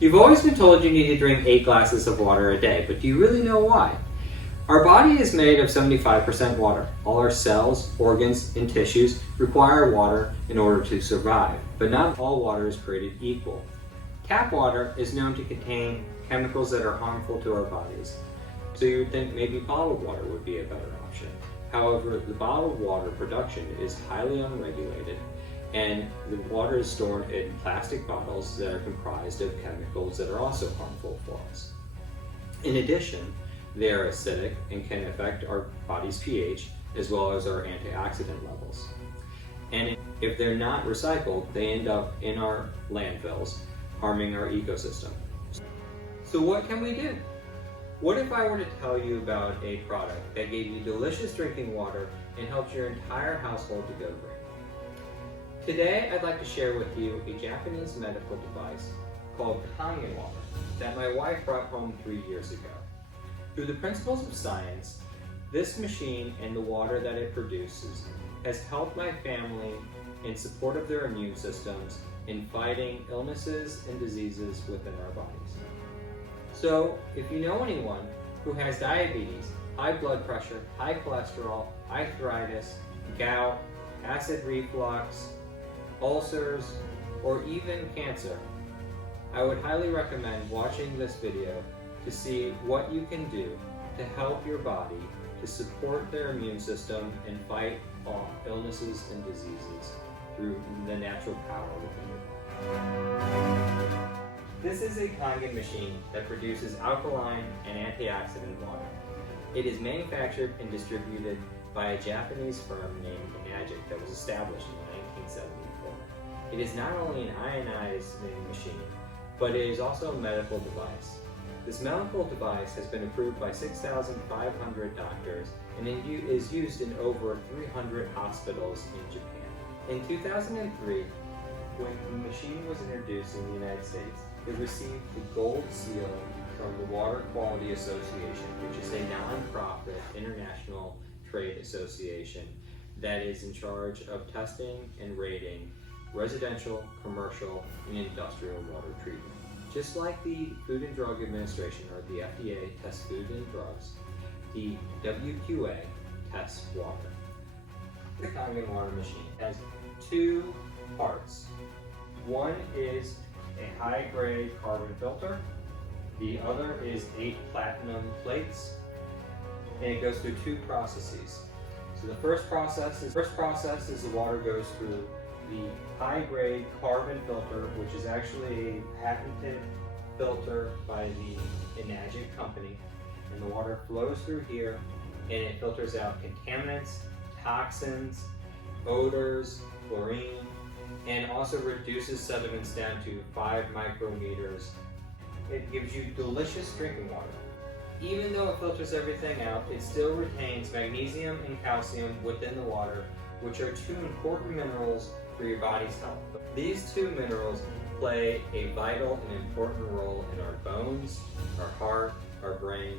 You've always been told you need to drink 8 glasses of water a day, but do you really know why? Our body is made of 75% water. All our cells, organs, and tissues require water in order to survive, but not all water is created equal. Tap water is known to contain chemicals that are harmful to our bodies, so you would think maybe bottled water would be a better option. However, the bottled water production is highly unregulated, and the water is stored in plastic bottles that are comprised of chemicals that are also harmful for us. In addition, they are acidic and can affect our body's pH as well as our antioxidant levels. And if they're not recycled, they end up in our landfills, harming our ecosystem. So what can we do? What if I were to tell you about a product that gave you delicious drinking water and helped your entire household to go green? Today, I'd like to share with you a Japanese medical device called Kangen Water that my wife brought home 3 years ago. Through the principles of science, this machine and the water that it produces has helped my family in support of their immune systems in fighting illnesses and diseases within our bodies. So, if you know anyone who has diabetes, high blood pressure, high cholesterol, arthritis, gout, acid reflux, ulcers, or even cancer, I would highly recommend watching this video to see what you can do to help your body to support their immune system and fight off illnesses and diseases through the natural power within your body. This is a Kangen machine that produces alkaline and antioxidant water. It is manufactured and distributed by a Japanese firm named Enagic that was established in 1974. It is not only an ionizing machine, but it is also a medical device. This medical device has been approved by 6,500 doctors and is used in over 300 hospitals in Japan. In 2003, when the machine was introduced in the United States, it received the Gold Seal from the Water Quality Association, which is a non-profit international trade association that is in charge of testing and rating residential, commercial, and industrial water treatment. Just like the Food and Drug Administration, or the FDA, tests food and drugs, the WQA tests water. The Kangen water machine has 2 parts. One is a high-grade carbon filter. The other is 8 platinum plates, and it goes through 2 processes. So the first process is the water goes through the high-grade carbon filter, which is actually a patented filter by the Enagic company, and the water flows through here and it filters out contaminants, toxins, odors, chlorine, and also reduces sediments down to 5 micrometers. It gives you delicious drinking water. Even though it filters everything out, it still retains magnesium and calcium within the water, which are 2 important minerals for your body's health. These 2 minerals play a vital and important role in our bones, our heart, our brain,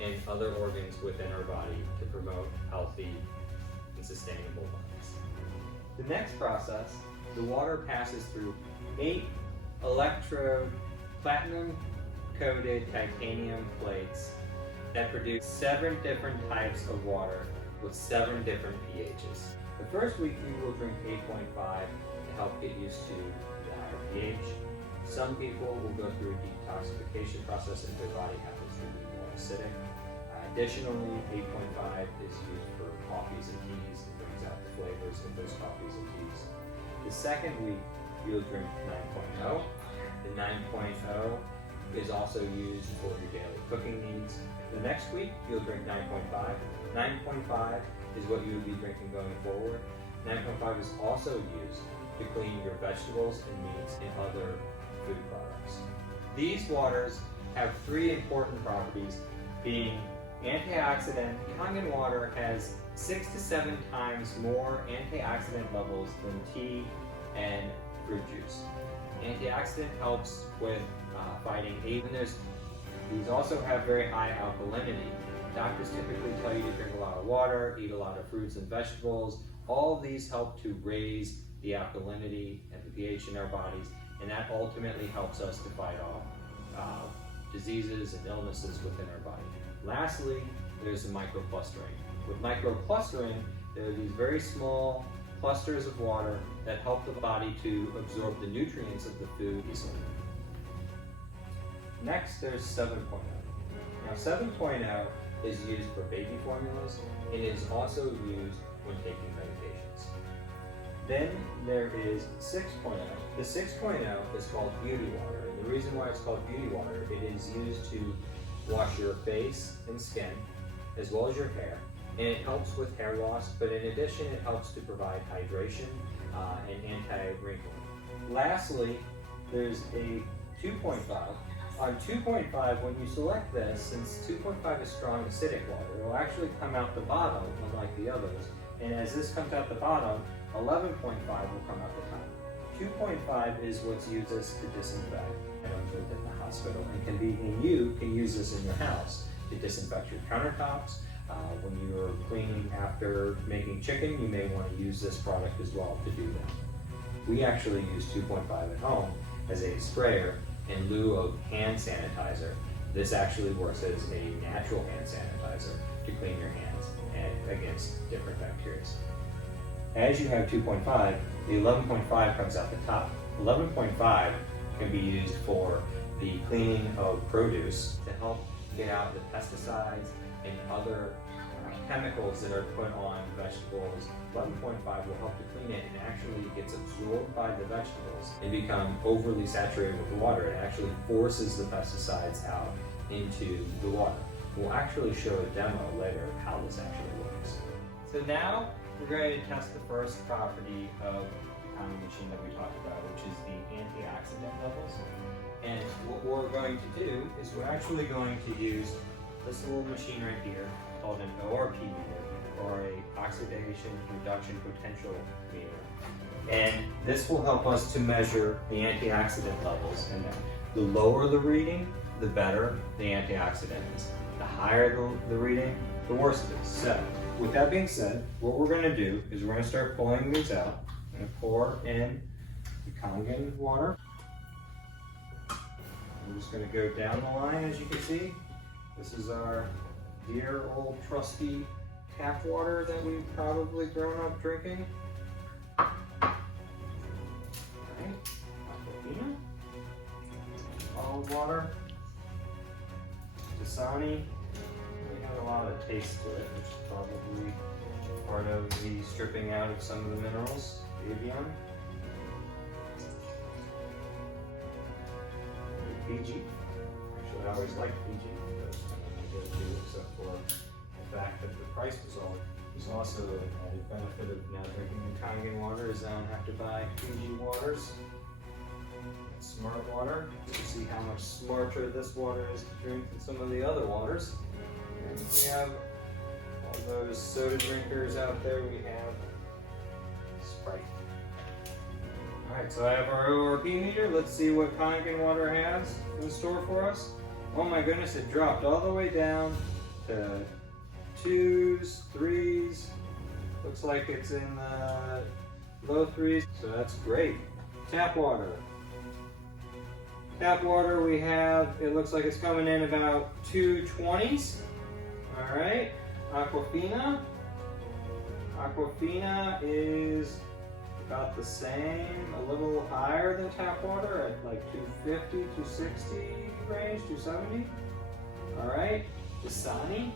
and other organs within our body to promote healthy and sustainable lives. The next process, the water passes through 8 electrode platinum coated titanium plates that produce 7 different types of water with 7 different pHs. The first week you will drink 8.5 to help get used to the higher pH. Some people will go through a detoxification process if their body happens to be more acidic. Additionally, 8.5 is used for coffees and teas. It brings out the flavors of those coffees and teas. The second week you'll drink 9.0. The 9.0 is also used for your daily cooking needs. The next week you'll drink 9.5. 9.5 is what you will be drinking going forward. 9.5 is also used to clean your vegetables and meats and other food products. These waters have 3 important properties, being antioxidant. Kangen water has 6 to 7 times more antioxidant levels than tea and fruit juice. Antioxidant helps with fighting AIDS. These also have very high alkalinity. Doctors typically tell you to drink a lot of water, eat a lot of fruits and vegetables. All of these help to raise the alkalinity and the pH in our bodies, and that ultimately helps us to fight off diseases and illnesses within our body. Lastly, there's the microclustering. With microclustering, there are these very small clusters of water that help the body to absorb the nutrients of the food easily. Next, there's 7.0. Now 7.0 is used for baby formulas and is also used when taking medications. Then there is 6.0. The 6.0 is called beauty water, and the reason why it's called beauty water, it is used to wash your face and skin as well as your hair, and it helps with hair loss, but in addition it helps to provide hydration and anti-wrinkling. Lastly, there's a 2.5. On 2.5, when you select this, since 2.5 is strong acidic water, it will actually come out the bottom, unlike the others. And as this comes out the bottom, 11.5 will come out the top. 2.5 is what's used as to disinfect items within the hospital, and you can use this in your house to disinfect your countertops. When you're cleaning after making chicken, you may want to use this product as well to do that. We actually use 2.5 at home as a sprayer in lieu of hand sanitizer. This actually works as a natural hand sanitizer to clean your hands and against different bacteria. As you have 2.5, the 11.5 comes out the top. 11.5 can be used for the cleaning of produce to help get out the pesticides and other chemicals that are put on vegetables. 11.5 will help to clean it, and actually gets absorbed by the vegetables and become overly saturated with the water. It actually forces the pesticides out into the water. We'll actually show a demo later of how this actually works. So now we're going to test the first property of the Kangen machine that we talked about, which is the antioxidant levels. And what we're going to do is we're actually going to use this little machine right here called an ORP meter, or a oxidation reduction potential meter. And this will help us to measure the antioxidant levels. And the lower the reading, the better the antioxidant is. The higher the reading, the worse it is. So, with that being said, what we're going to do is we're going to start pulling these out. I'm going to pour in the Kangen water. I'm just going to go down the line, as you can see. This is our dear old trusty tap water that we've probably grown up drinking. Alright, Aquafina, olive water, Dasani. We have a lot of taste to it, which is probably part of the stripping out of some of the minerals. Avium, Fiji. Actually, I always liked Fiji. Except for the fact that the price was all. There's also an added benefit of now drinking the Kangen water is I don't have to buy Fiji waters. It's smart water. You see how much smarter this water is to drink than some of the other waters. And we have all those soda drinkers out there. We have Sprite. Alright, so I have our ORP meter. Let's see what Kangen water has in store for us. Oh my goodness, it dropped all the way down to 2s, 3s. Looks like it's in the low 3s, so that's great. Tap water. Tap water we have, it looks like it's coming in about 220s. All right, Aquafina. Aquafina is about the same, a little higher than tap water at like 250, 260 range, 270. All right, Dasani.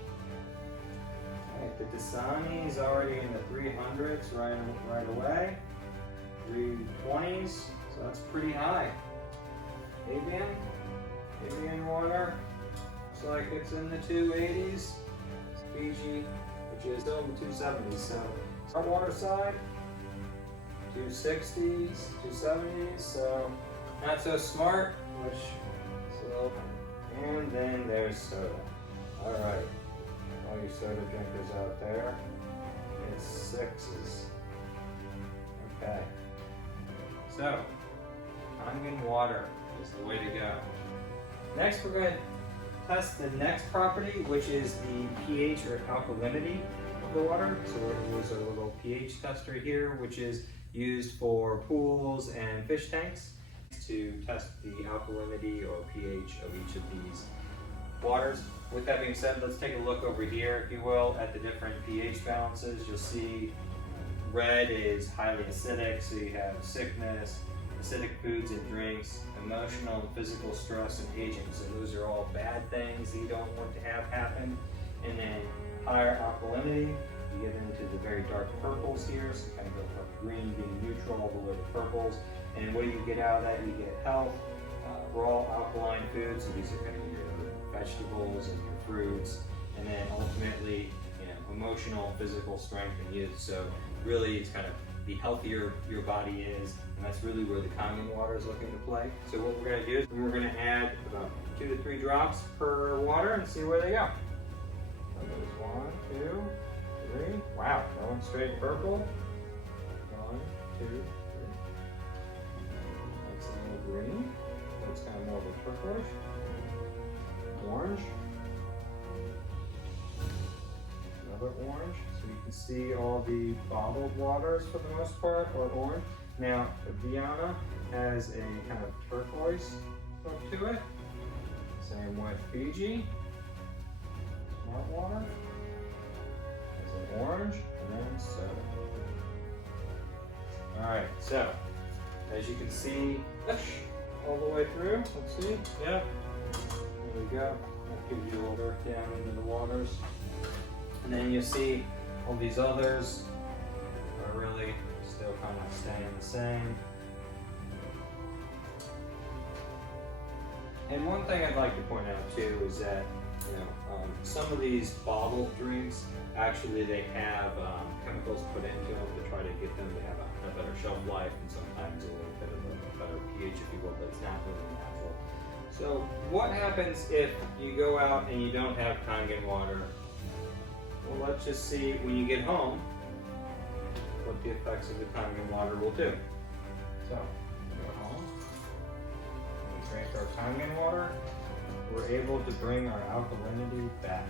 All right, the Dasani is already in the 300s right away. 320s, so that's pretty high. Avian water, looks like it's in the 280s. Fiji, which is still in the 270s. So our water side, 260s, 270s, so not so smart, and then there's soda. All right, all you soda drinkers out there, it's 6s. Okay, so Kangen water is the way to go. Next, we're going to test the next property, which is the pH or alkalinity of the water. So we're going to use our little pH tester here, which is used for pools and fish tanks to test the alkalinity or pH of each of these waters. With that being said, let's take a look over here, if you will, at the different pH balances. You'll see red is highly acidic, so you have sickness, acidic foods and drinks, emotional and physical stress and aging. So those are all bad things that you don't want to have happen. And then higher alkalinity, you get into the very dark purples here, so you kind of go from green being neutral all the way to purples. And what do you get out of that? You get health, raw alkaline foods, so these are kind of your vegetables and your fruits, and then ultimately, emotional, physical strength and youth. So really it's kind of the healthier your body is, and that's really where the Kangen water is looking to play. So what we're going to do is we're going to add about 2 to 3 drops per water and see where they go. So there's 1, 2, 3. Wow, going straight purple. 1, 2, 3. That's a little green. That's kind of more of a turquoise. Orange. Another orange. So you can see all the bottled waters for the most part are orange. Now, Vienna has a kind of turquoise look to it. Same with Fiji. Smart water has an orange and then soda. Alright, so as you can see, all the way through, let's see, yep, there we go. That gives you a little dirt down into the waters. And then you see all these others are really still kind of staying the same. And one thing I'd like to point out too is that some of these bottled drinks, actually they have chemicals put into them to try to get them to have a better shelf life and sometimes a little bit of a better pH, if you will, but it's not really natural. So what happens if you go out and you don't have Kangen water? Well, let's just see when you get home what the effects of the Kangen water will do. So, we go home, we drink our Kangen water, we're able to bring our alkalinity back.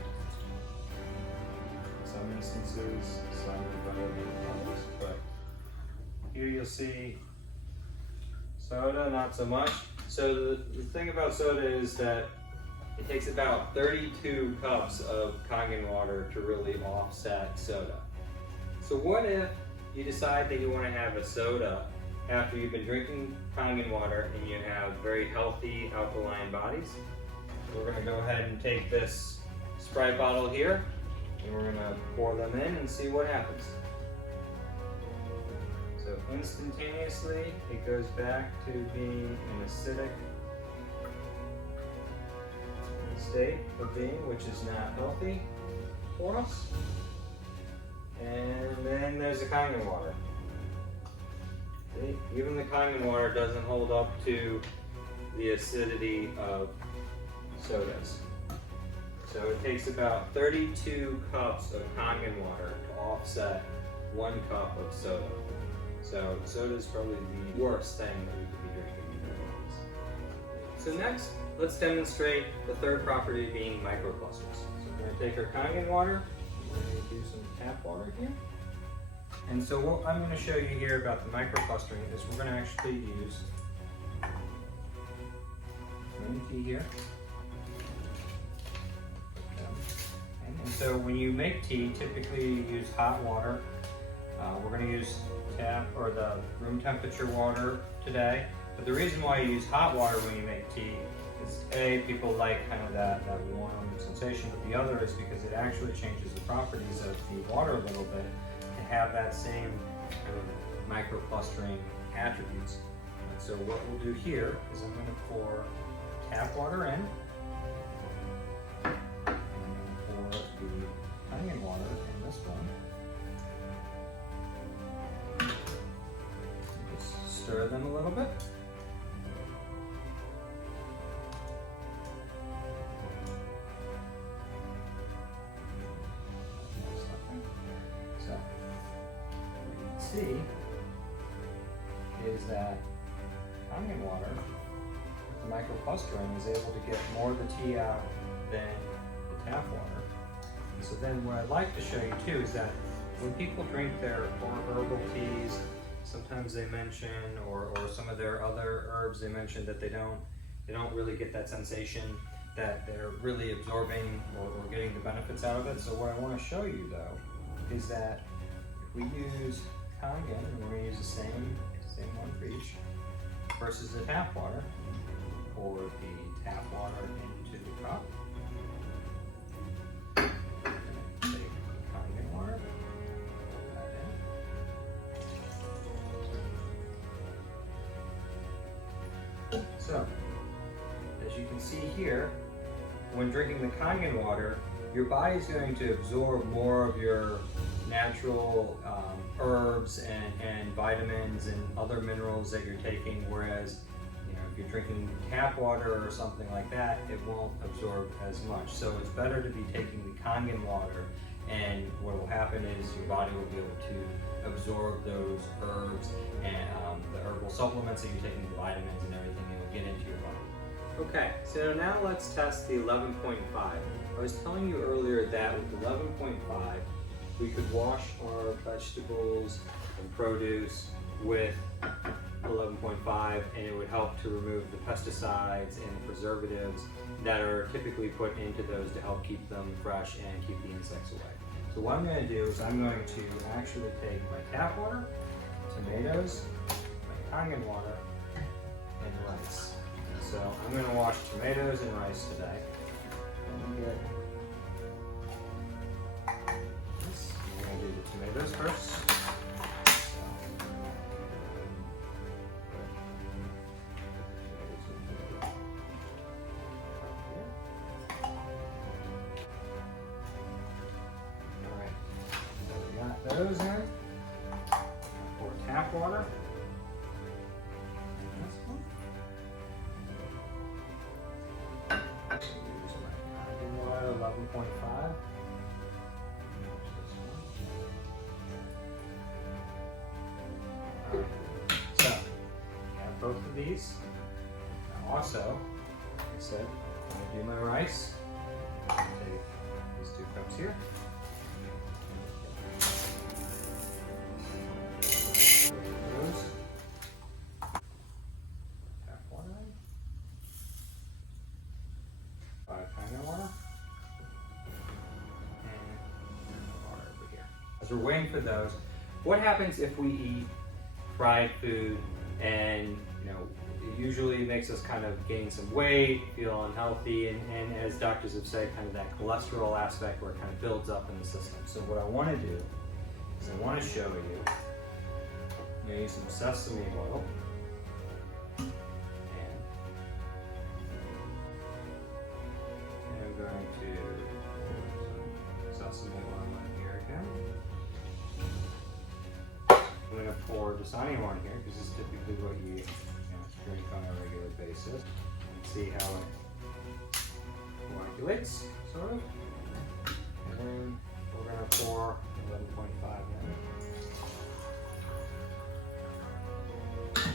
In some instances, some are better than others, but here you'll see soda, not so much. So the thing about soda is that it takes about 32 cups of Kangen water to really offset soda. So what if you decide that you want to have a soda after you've been drinking Kangen water and you have very healthy alkaline bodies? We're going to go ahead and take this Sprite bottle here and we're going to pour them in and see what happens. So instantaneously it goes back to being an acidic state of being, which is not healthy for us. And then there's the Kangen water. See? Even the Kangen water doesn't hold up to the acidity of sodas. So it takes about 32 cups of Kangen water to offset 1 cup of soda. So soda is probably the worst thing that we could be drinking in our lives. So next, let's demonstrate the third property being microclusters. So we're going to take our Kangen water, we're going to do some tap water here. And so what I'm going to show you here about the microclustering is we're going to actually use green tea here. And so when you make tea, typically you use hot water. We're going to use tap or the room temperature water today. But the reason why you use hot water when you make tea is A, people like kind of that warm sensation, but the other is because it actually changes the properties of the water a little bit to have that same kind of microclustering attributes. And so what we'll do here is I'm going to pour tap water in, and I'm going to pour the Kangen water in this one. Just stir them a little bit. See is that Kangen water, the microclustering, is able to get more of the tea out than the tap water. And so then what I'd like to show you too is that when people drink their herbal teas, sometimes sometimes they mention, or some of their other herbs they mention that they don't really get that sensation that they're really absorbing or getting the benefits out of it. So what I want to show you though is that if we use Kangen, and we're going to use the same one for each, versus the tap water, pour the tap water into the cup. Take the Kangen water, put that in. So, as you can see here, when drinking the Kangen water, your body is going to absorb more of your natural herbs and vitamins and other minerals that you're taking, whereas if you're drinking tap water or something like that, it won't absorb as much. So it's better to be taking the Kangen water, and what will happen is your body will be able to absorb those herbs and the herbal supplements that you're taking, the vitamins and everything, and it will get into your body. Okay, so now let's test the 11.5. I was telling you earlier that with 11.5, we could wash our vegetables and produce with 11.5, and it would help to remove the pesticides and the preservatives that are typically put into those to help keep them fresh and keep the insects away. So what I'm going to do is I'm going to actually take my tap water, tomatoes, my Kangen water, and rice. So I'm going to wash tomatoes and rice today. Let me get this. I'm going to do the tomatoes first. Those in, pour tap water, and this one. Use my Kangen water, 11.5. Alright, so I have both of these. Now also, like I said, I'm going to do my rice. I'm going to take these 2 cups here. As we're waiting for those, what happens if we eat fried food and it usually makes us kind of gain some weight, feel unhealthy, and as doctors have said, kind of that cholesterol aspect where it kind of builds up in the system. So what I want to do is I want to show you, I'm going to use some sesame oil. And I'm going to put some sesame oil in here again. I'm going to pour Dasani on here because this is typically what you drink on a regular basis. And see how it coagulates, sort of. And then we're going to pour 11.5 in.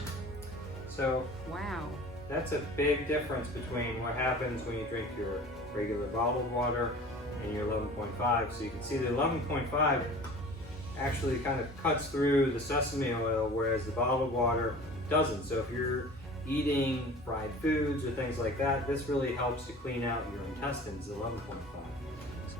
So, wow, that's a big difference between what happens when you drink your regular bottled water and your 11.5. So you can see the 11.5 actually kind of cuts through the sesame oil, whereas the bottled water doesn't. So if you're eating fried foods or things like that, this really helps to clean out your intestines, the 11.5.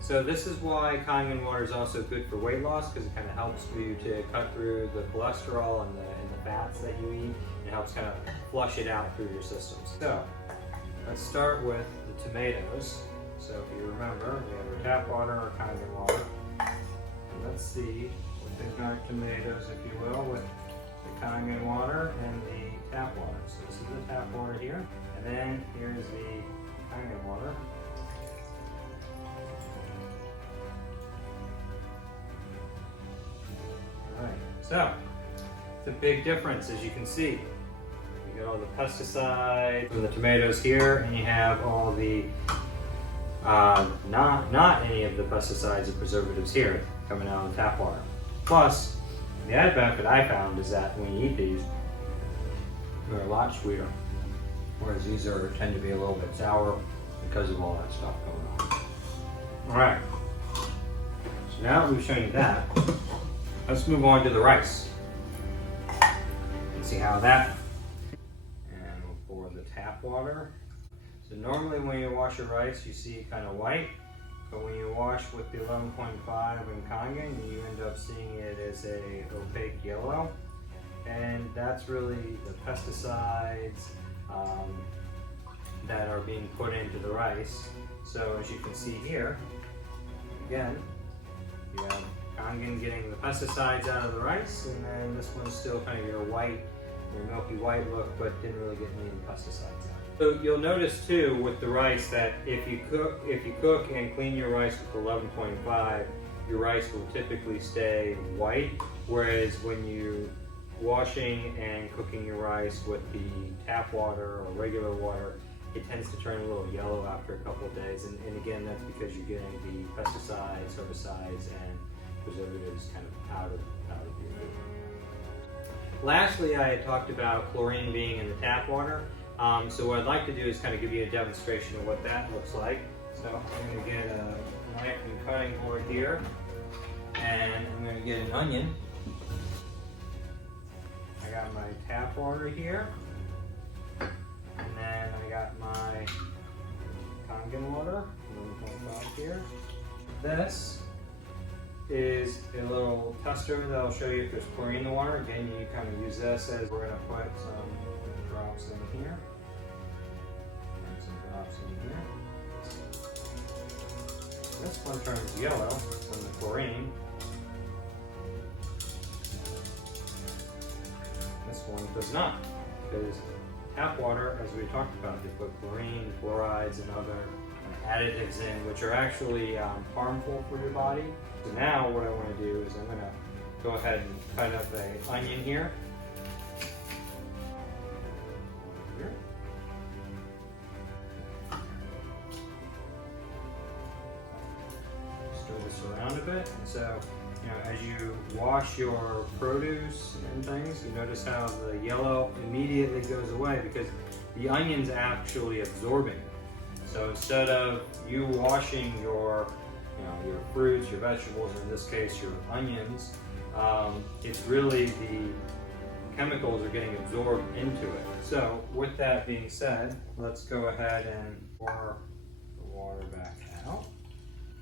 So this is why Kangen water is also good for weight loss, because it kind of helps you to cut through the cholesterol and the fats that you eat. It helps kind of flush it out through your systems. So let's start with the tomatoes. So if you remember, we have our tap water or Kangen water. And let's see what they've got tomatoes, if you will, with the Kangen water and the tap water. So this is the tap water here, and then here's the Kangen water. Alright, so it's a big difference, as you can see. You got all the pesticides from the tomatoes here, and you have all the not any of the pesticides or preservatives here coming out of the tap water. Plus, the added benefit I found is that when you eat these, they're a lot sweeter, whereas these tend to be a little bit sour because of all that stuff going on. Alright, so now that we've shown you that, let's move on to the rice. see how that. And we'll pour the tap water. So normally when you wash your rice, you see kind of white, but when you wash with the 11.5 in Kangen, you end up seeing it as a opaque yellow. And that's really the pesticides that are being put into the rice. So as you can see here, again, you have Kangen getting the pesticides out of the rice, and then this one's still kind of your milky white look, but didn't really get any pesticides out. So you'll notice too with the rice that if you cook and clean your rice with 11.5, your rice will typically stay white, whereas when you washing and cooking your rice with the tap water or regular water, it tends to turn a little yellow after a couple of days, and again, that's because you're getting the pesticides, herbicides, and preservatives kind of out of your food. Lastly, I had talked about chlorine being in the tap water. So what I'd like to do is kind of give you a demonstration of what that looks like. So I'm going to get a knife and cutting board here, and I'm going to get an onion. I got my tap water here, and then I got my Kangen water, 1.5 here. This is a little tester that will show you if there's chlorine in the water. Again, you kind of use this as we're going to put some drops in here, and some drops in here. This one turns yellow from the chlorine. This one does not, because tap water, as we talked about, they put chlorine, fluorides, and other additives in, which are actually harmful for your body. So now what I want to do is I'm going to go ahead and cut up an onion here. Stir this around a bit. And so, as you wash your produce and things, you notice how the yellow immediately goes away because the onion's actually absorbing. So instead of you washing your fruits, your vegetables, or in this case your onions, it's really the chemicals are getting absorbed into it. So with that being said, let's go ahead and pour the water back out.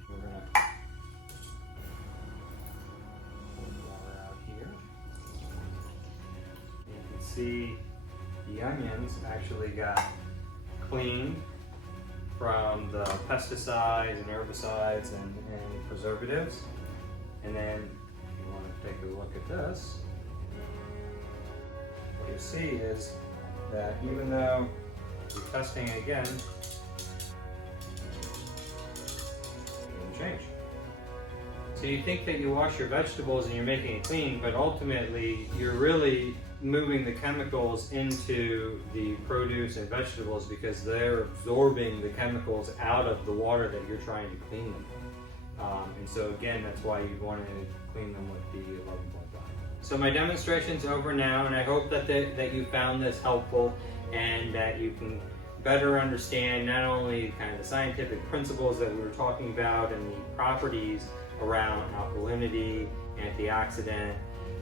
We're going to pour the water out here. You can see the onions actually got cleaned from the pesticides and herbicides and preservatives. And then if you want to take a look at this, what you see is that even though you're testing it again, it didn't change. So you think that you wash your vegetables and you're making it clean, but ultimately you're really moving the chemicals into the produce and vegetables because they're absorbing the chemicals out of the water that you're trying to clean them. And so again, that's why you want to clean them with the 11.5. So my demonstration's over now, and I hope that you found this helpful and that you can better understand not only kind of the scientific principles that we were talking about and the properties around alkalinity, antioxidant,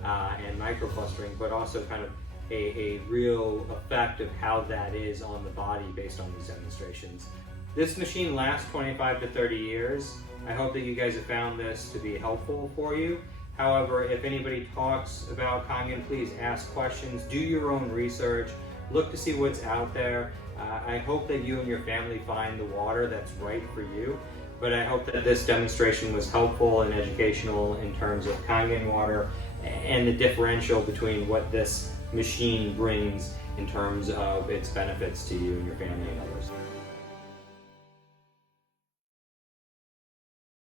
and microclustering, but also kind of a real effect of how that is on the body based on these demonstrations. This machine lasts 25 to 30 years. I hope that you guys have found this to be helpful for you. However, if anybody talks about Kangen, please ask questions, do your own research, look to see what's out there. I hope that you and your family find the water that's right for you. But I hope that this demonstration was helpful and educational in terms of Kangen water and the differential between what this machine brings in terms of its benefits to you and your family and others.